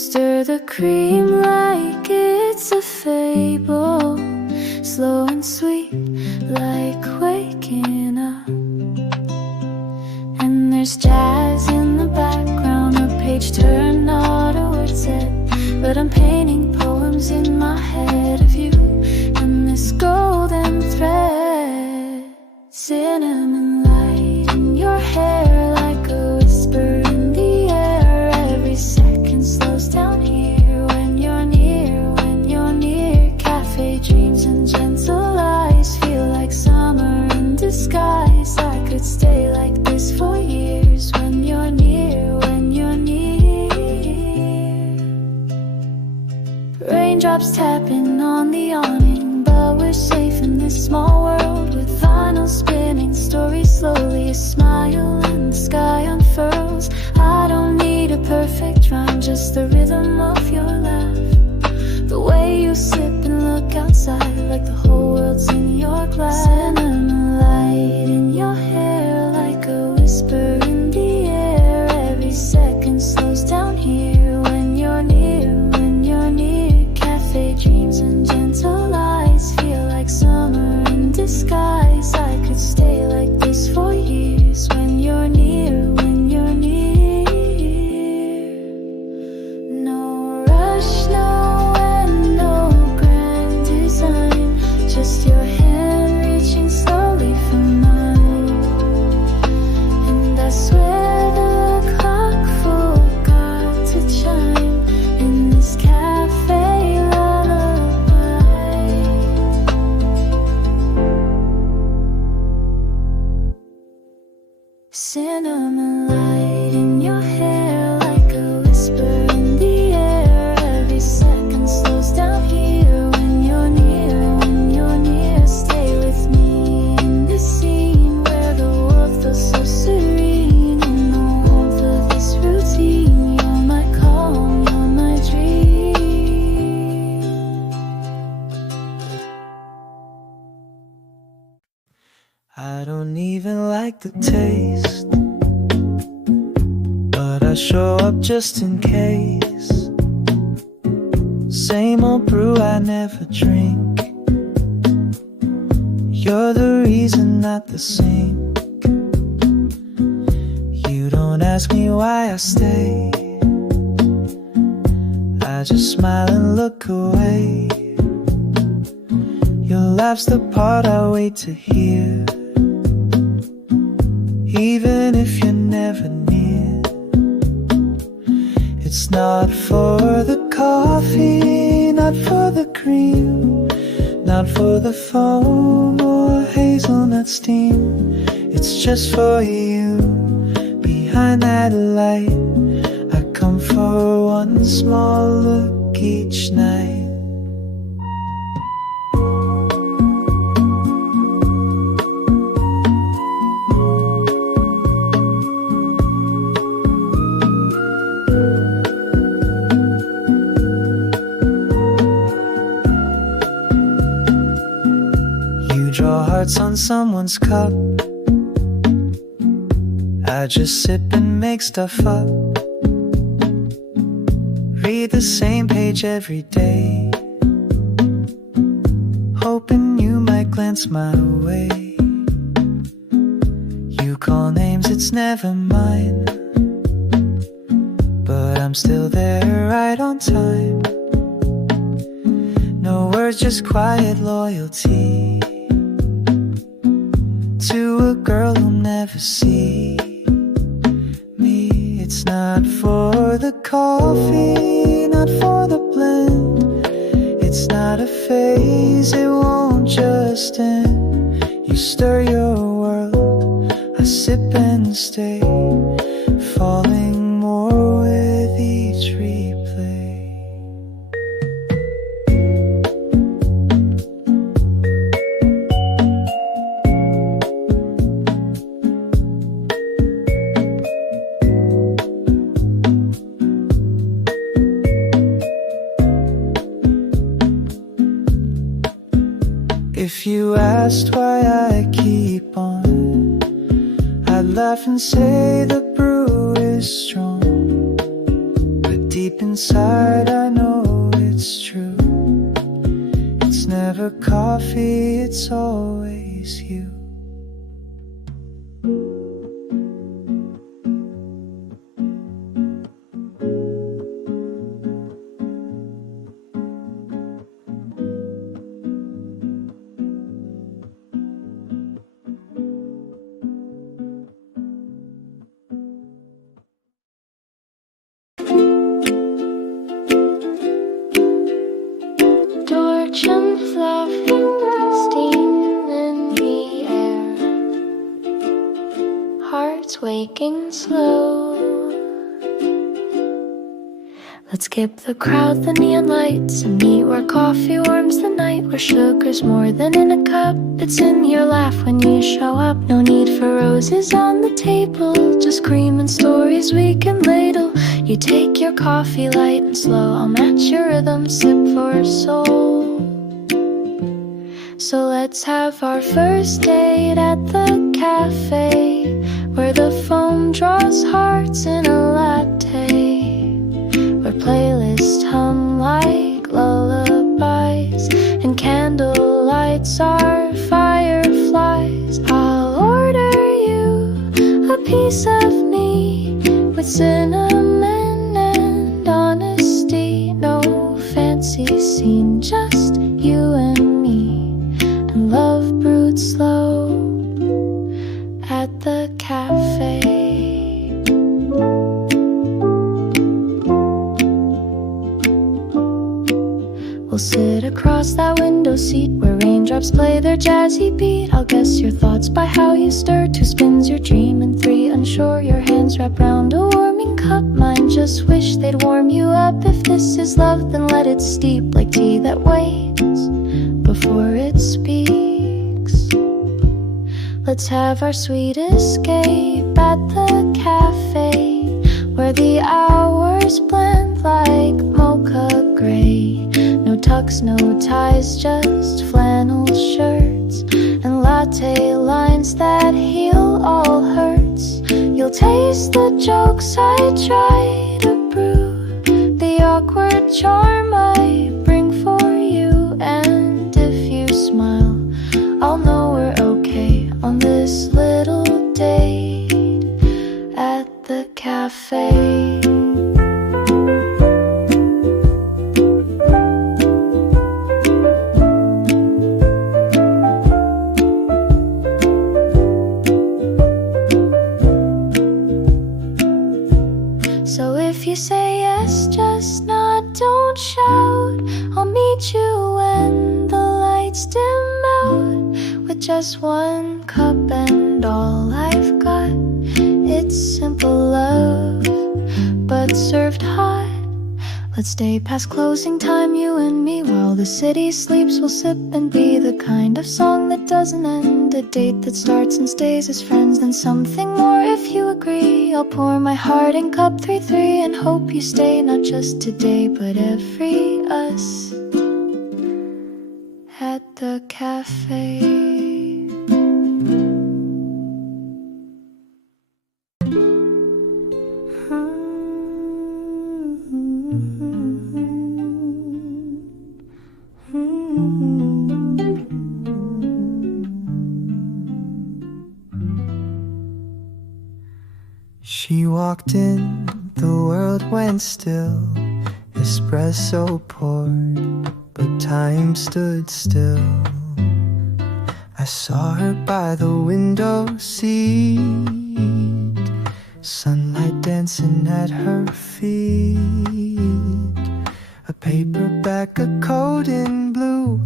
Stir the cream like it's a fable, slow and sweet like waking up. And there's jazz in the background, a page turned, not a word said, but I'm painting poems in my head of you and this golden thread. Cinnamon light in your hair like a whisper in the air. Every second slows down here when you're near, when you're near. Cafe dreams and gentle eyes feel like summer in disguise. I could stay like this for years when you're near, when you're near. Raindrops tapping on the awning, but we're safe in this small world with vinyl spinning. Stories slowly, a smile and the sky unfurls. I don't need a perfect rhyme, just the rhythm of your laugh. The way you sip and look outside like the whole world's in your glass. Cinnamon light in your hair like a whisper in the air. Every second slows down here when you're near, when you're near. Cafe dreams and gentle eyes feel like summer in disguise. I could stay like this for years when you're near, when you're near. No rush, no end, no grand design, just your hand reaching slowly for mine. And I swear the clock forgot to chime in this cafe lullaby. Cinnamon light in your hair like a whisper in the air. Every second slows down here when you're near, when you're near. Stay with me in this scene where the world feels so serene. In the warmth of this routine, you're my calm, you're my dream. I don't even like the taste, but I show up just in case. Same old brew I never drink. You're the reason, not the sink. You don't ask me why I stay, I just smile and look away. Your laugh's the part I wait to hear, even if you're never near. It's not for the coffee, not for the cream, not for the foam or hazelnut steam. It's just for you, behind that light. I come for one small look each night. Draw hearts on someone's cup, I just sip and make stuff up. Read the same page every day, hoping you might glance my way. You call names, it's never mine, but I'm still there right on time. No words, just quiet loyalty to a girl who'll never see me. It's not for the coffee, not for the blend. It's not a phase, it won't just end. You stir your world, I sip and stay, falling more with each replay. If you asked why I keep on, I'd laugh and say the brew is strong, but deep inside I know it's true. It's never coffee, it's always you. Waking slow. Let's skip the crowd, the neon lights, and meet where coffee warms the night, where sugar's more than in a cup. It's in your laugh when you show up. No need for roses on the table, just cream and stories we can ladle. You take your coffee light and slow, I'll match your rhythm, sip for a soul. So let's have our first date at the cafe, where the foam draws hearts in a latte, where playlists hum like lullabies and candle lights are fireflies. I'll order you a piece of me with cinnamon and honesty. No fancy scene, just you and me, and love brewed slow at the cafe. We'll sit across that window seat where raindrops play their jazzy beat. I'll guess your thoughts by how you stir. 2 spins your dream and 3 unsure. Your hands wrap round a warming cup. Mine just wish they'd warm you up. If this is love, then let it steep like tea that waits before it speaks. Let's have our sweet escape at the cafe, where the hours blend like mocha gray. No tux, no ties, just flannel shirts and latte lines that heal all hurts. You'll taste the jokes I try to brew, the awkward charm I bring for you. And if you smile, I'll know we're okay on this little date at the cafe. So if you say yes, just nod, don't shout. I'll meet you when the lights dim out, with just 1 cup and all I've got. It's simple love, but served hot. Let's stay past closing time, you and me, while the city sleeps. We'll sip and be the kind of song that doesn't end, a date that starts and stays as friends, then something more if you agree. I'll pour my heart in cup 3-3 and hope you stay, not just today but every us at the cafe. She walked in, the world went still. Espresso poured, but time stood still. I saw her by the window seat, sunlight dancing at her feet. A paperback, a coat in blue,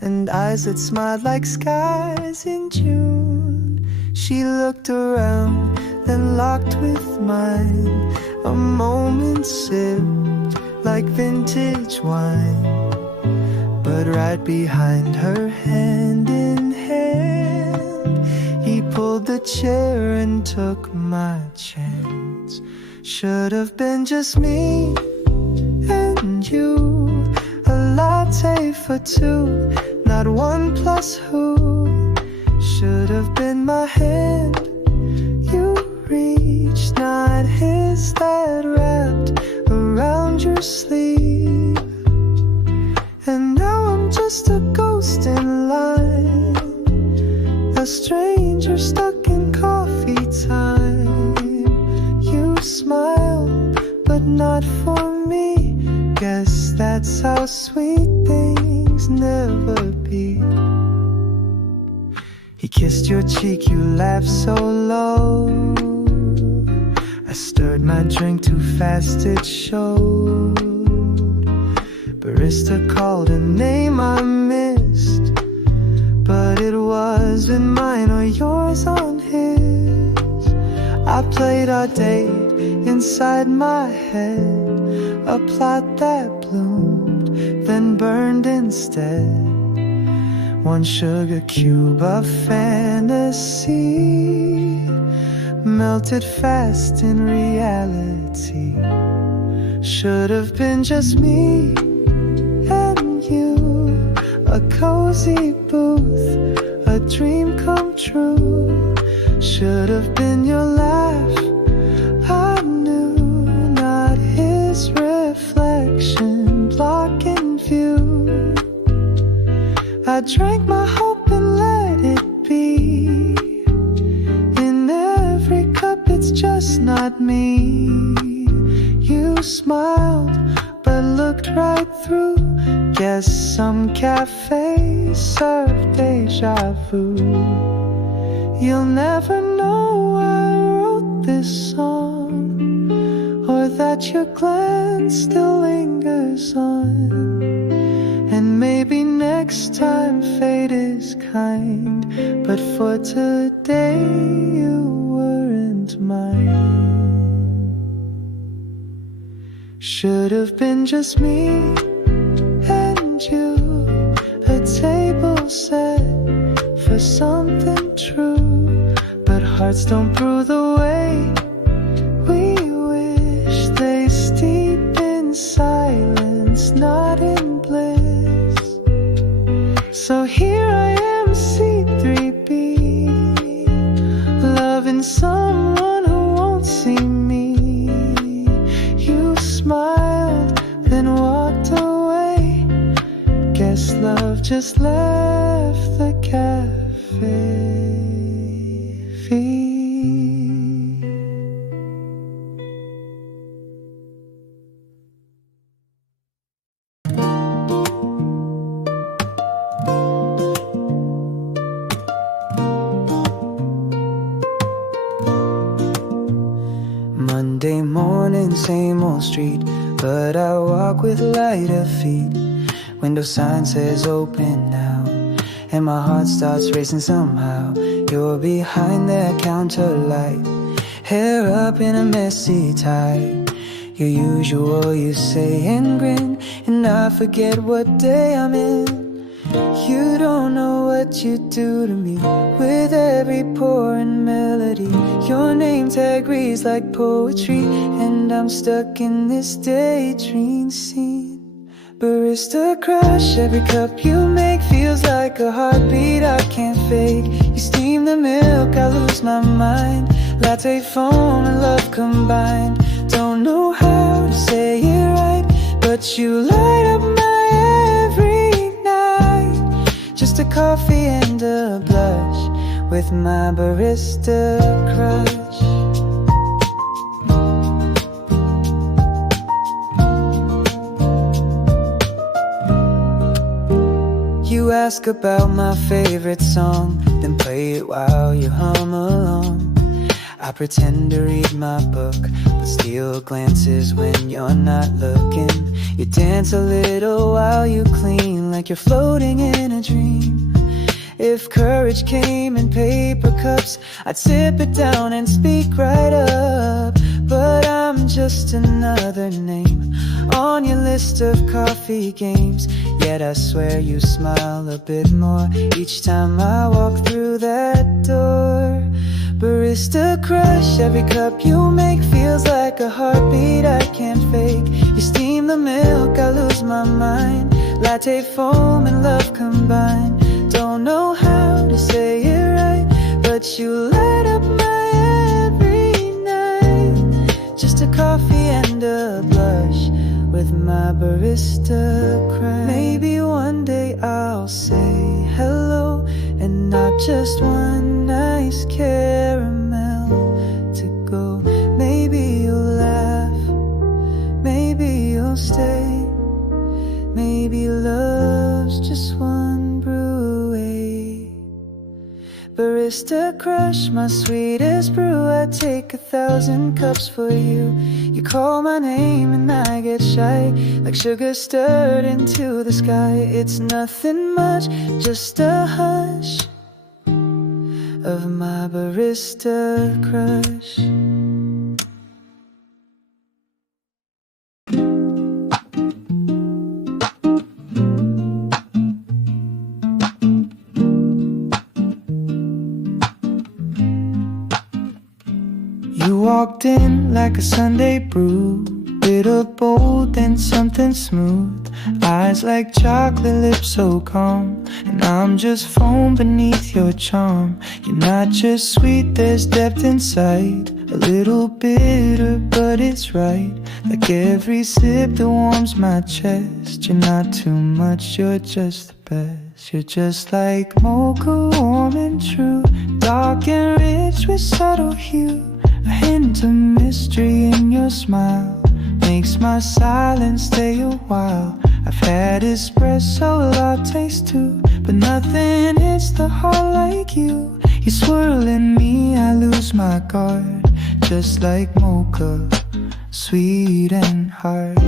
and eyes that smiled like skies in June. She looked around, then locked with mine. A moment sipped like vintage wine, but right behind her, hand in hand, he pulled the chair and took my chance. Should have been just me and you, a latte for 2, not 1 plus who. Should have been my hand, you reach, not his that wrapped around your sleeve. And now I'm just a ghost in line, a stranger stuck in coffee time. You smile, but not for me. Guess that's how sweet things never be. He kissed your cheek, you laughed so low. I stirred my drink too fast, it showed. Barista called a name I missed, but it wasn't mine or yours on his. I played our date inside my head, a plot that bloomed, then burned instead. One sugar cube of fantasy melted fast in reality. Should have been just me and you, a cozy booth, a dream come true. Should have been your laugh, I knew, not his reflection blocking view. I drank my hope and let it be. In every cup it's just not me. You smiled but looked right through. Guess some cafes serve deja vu. You'll never know I wrote this song, or that your glance still lingers on. And maybe next time fate is kind, but for today you weren't mine. Should have been just me and you, a table set for something true. But hearts don't brew the way we wish. They steep in silence, not in bliss. So here I am, C3B, loving someone who won't see me. You smiled, then walked away. Guess love just left the cafe. Monday morning, same old street, but I walk with lighter feet. Window sign says open now, and my heart starts racing somehow. You're behind that counter light, hair up in a messy tie. Your usual you say and grin, and I forget what day I'm in. You don't know what you do to me with every pouring melody. Your name tag reads like poetry, and I'm stuck in this daydream scene. Barista Crush, every cup you make feels like a heartbeat I can't fake. You steam the milk, I lose my mind. Latte foam and love combined. Don't know how to say it right, but you light up my every night. Just a coffee and a blush with my Barista Crush. You ask about my favorite song, then play it while you hum along. I pretend to read my book, but steal glances when you're not looking. You dance a little while you clean, like you're floating in a dream. If courage came in paper cups, I'd sip it down and speak right up. But I'm just another name on your list of coffee games. Yet I swear you smile a bit more each time I walk through that door. Barista Crush, every cup you make feels like a heartbeat I can't fake. You steam the milk, I lose my mind. Latte foam and love combined. Don't know how to say it right, but you light up my every Just a coffee and a blush with my barista crush. Maybe one day I'll say hello and not just one nice caramel to go. Maybe you'll laugh, maybe you'll stay. Maybe love's just one brew away. Barista Crush, my sweetest brew. I take 1,000 cups for you. You call my name and I get shy, like sugar stirred into the sky. It's nothing much, just a hush of my barista crush. You walked in like a Sunday brew, bitter bold and something smooth. Eyes like chocolate, lips so calm, and I'm just foam beneath your charm. You're not just sweet, there's depth inside. A little bitter, but it's right. Like every sip that warms my chest. You're not too much, you're just the best. You're just like mocha, warm and true, dark and rich with subtle hue. A hint of mystery in your smile makes my silence stay a while. I've had espresso lattes too, but nothing hits the heart like you. You swirl in me, I lose my guard. Just like mocha, sweet and hard.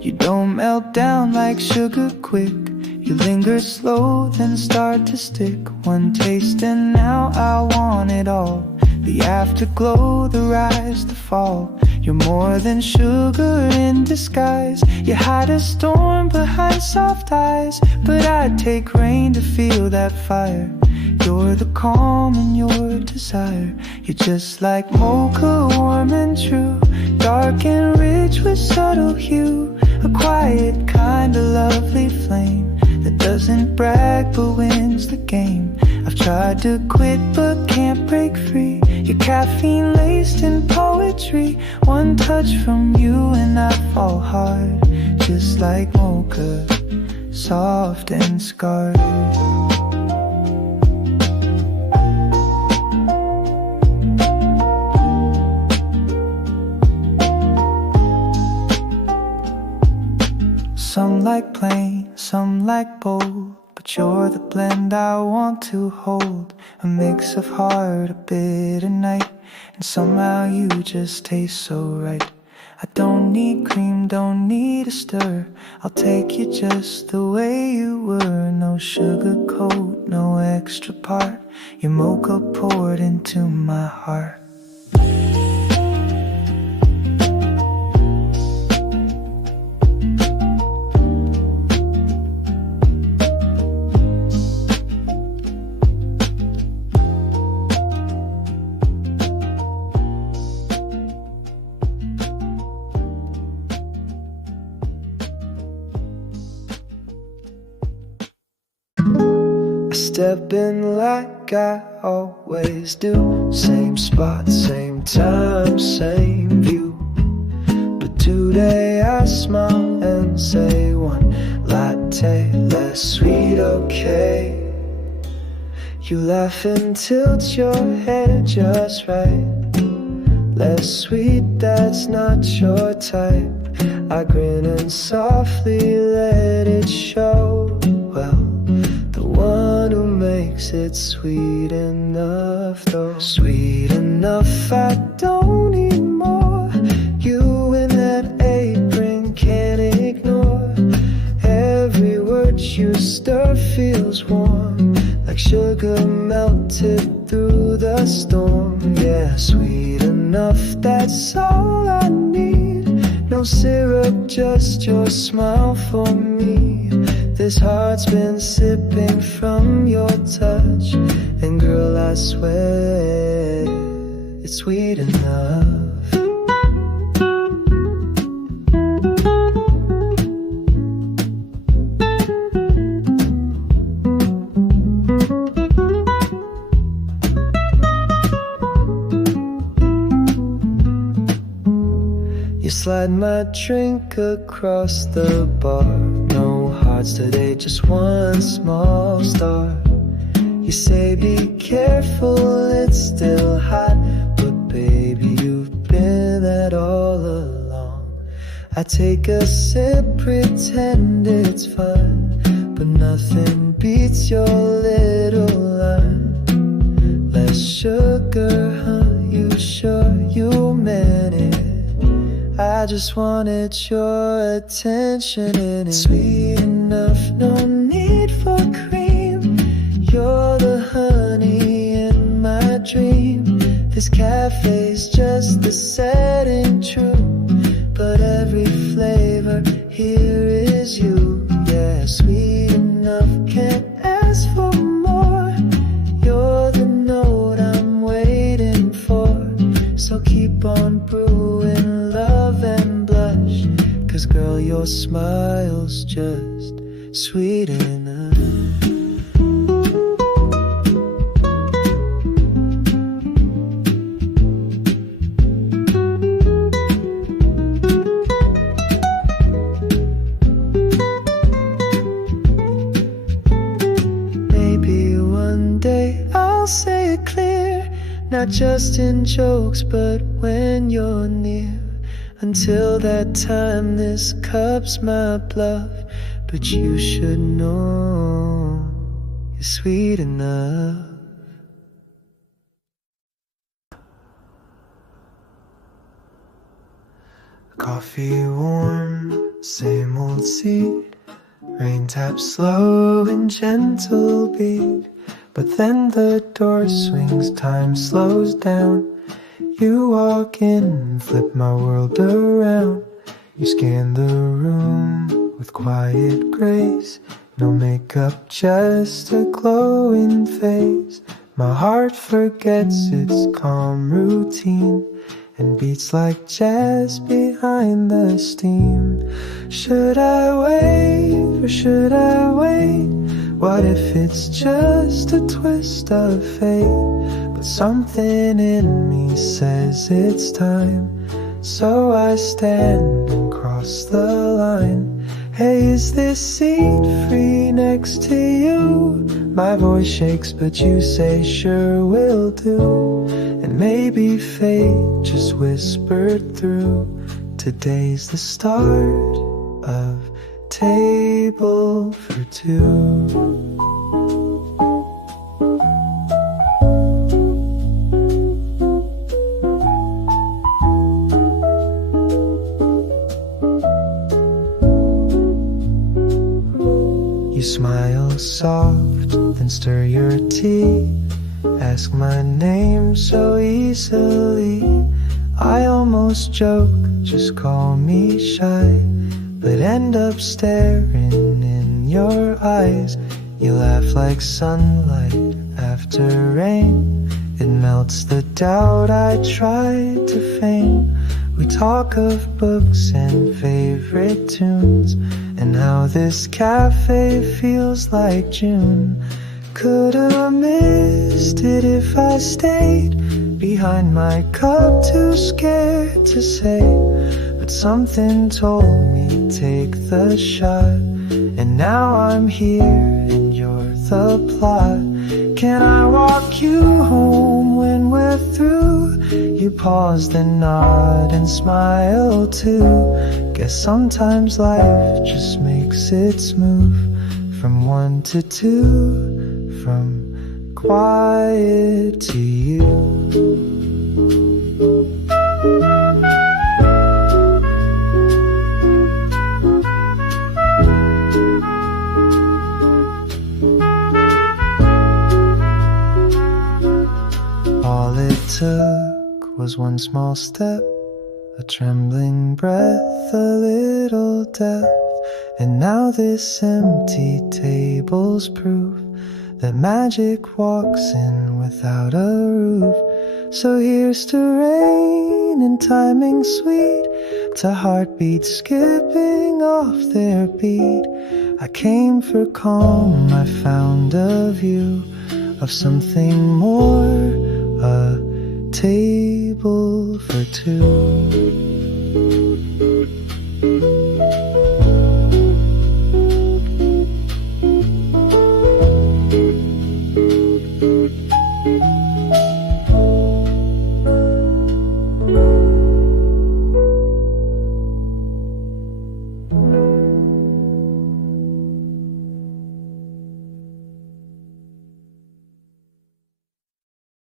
You don't melt down like sugar quick. You linger slow, then start to stick. One taste and now I want it all. The afterglow, the rise, the fall. You're more than sugar in disguise. You hide a storm behind soft eyes, but I'd take rain to feel that fire. You're the calm in your desire. You're just like mocha, warm and true, dark and rich with subtle hue. A quiet kind of lovely flame that doesn't brag but wins the game. I've tried to quit but can't break free. You're caffeine laced in poetry. One touch from you and I fall hard. Just like mocha, soft and scarred. Some like plain, some like bold, but you're the blend I want to hold. A mix of hard, a bitter night, and somehow you just taste so right. I don't need cream, don't need a stir. I'll take you just the way you were. No sugar coat, no extra part. Your mocha poured into my heart. Step in like I always do. Same spot, same time, same view. But today I smile and say one latte less sweet, okay. You laugh and tilt your head just right. Less sweet, that's not your type. I grin and softly let it show. Well, one who makes it sweet enough though. Sweet enough, I don't need more. You in that apron can't ignore. Every word you stir feels warm, like sugar melted through the storm. Yeah, sweet enough, that's all I need. No syrup, just your smile for me. This heart's been sipping from your touch, and girl, I swear it's sweet enough. slide my drink across the bar. No hearts today, just one small star. You say be careful, it's still hot, but baby, you've been that all along. I take a sip, pretend it's fun, but nothing beats your little line. Less sugar, huh? You sure you meant it? I just wanted your attention and it's sweet enough, no need for cream. You're the honey in my dream. This cafe's just the setting true, but every flavor here is you. Yeah, sweet enough, can't ask for more. You're the note I'm waiting for, so keep on brewing love and blush, 'cause girl, your smile's just sweet enough. Not just in jokes, but when you're near. Until that time, this cup's my bluff, but you should know you're sweet enough. Coffee warm, same old seat. Rain taps slow and gentle beat. But then the door swings, time slows down. You walk in, flip my world around. You scan the room with quiet grace. No makeup, just a glowing face. My heart forgets its calm routine and beats like jazz behind the steam. Should I wait or should I wait? What if it's just a twist of fate? But something in me says it's time, so I stand and cross the line. Hey, is this seat free next to you? My voice shakes, but you say sure will do. And maybe fate just whispered through, today's the start of table for two. You smile soft, then stir your tea. Ask my name so easily. I almost joke, just call me shy, but end up staring in your eyes. You laugh like sunlight after rain. It melts the doubt I tried to feign. We talk of books and favorite tunes, and how this cafe feels like June. Could've missed it if I stayed behind my cup, too scared to say. But something told me take the shot, and now I'm here and you're the plot. Can I walk you home when we're through? You pause, then nod and smile too. Guess sometimes life just makes its move from 1 to 2, from quiet to you. All it took was one small step, a trembling breath, a little death, and now this empty table's proof that magic walks in without a roof. So here's to rain and timing sweet, to heartbeats skipping off their beat. I came for calm, I found a view of something more, a table for two.